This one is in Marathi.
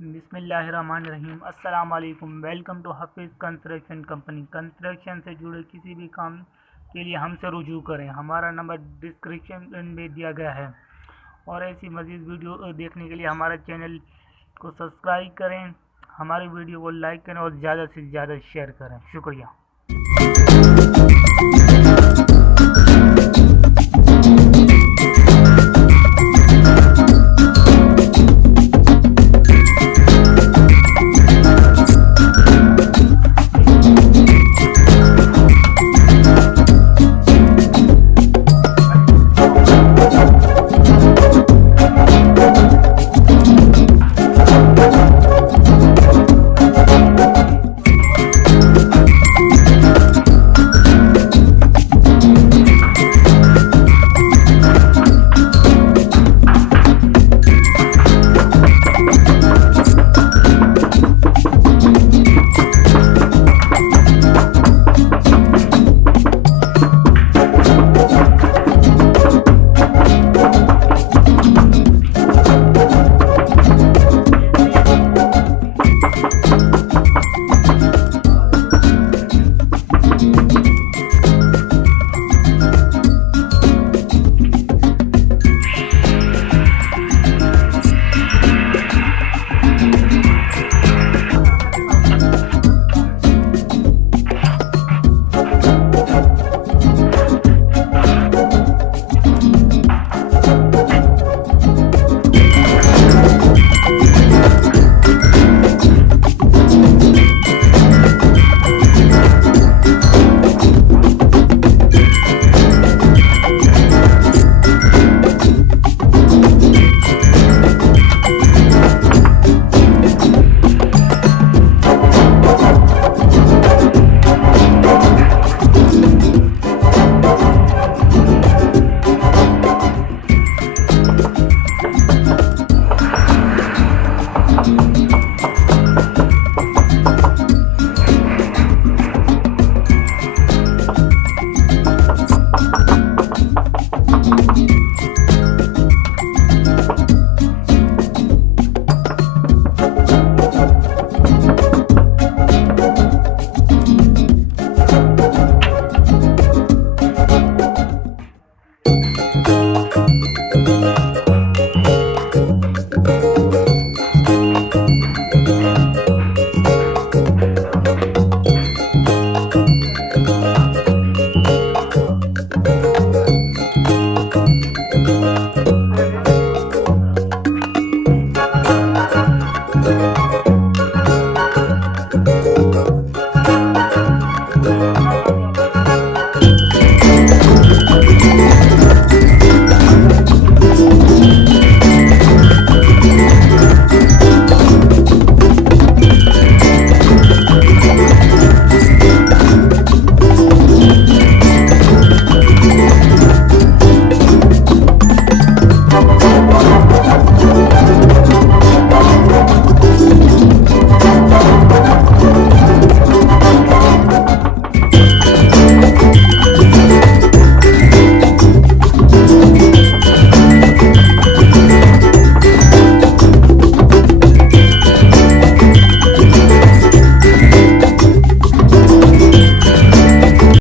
बिस्मिल्लाहिर्रहमानिर्रहीम। अस्सलाम वालेकुम। Welcome to Hafeez construction company. Construction से जुड़े किसी भी काम के लिए हमसे रुजू करें। हमारा नंबर डिस्क्रिप्शन में दिया गया है। और ऐसी मज़ीद वीडियो देखने के लिए हमारे चैनल को सब्सक्राइब करें, हमारी वीडियो को लाइक करें और ज़्यादा से ज़्यादा शेयर करें। शुक्रिया।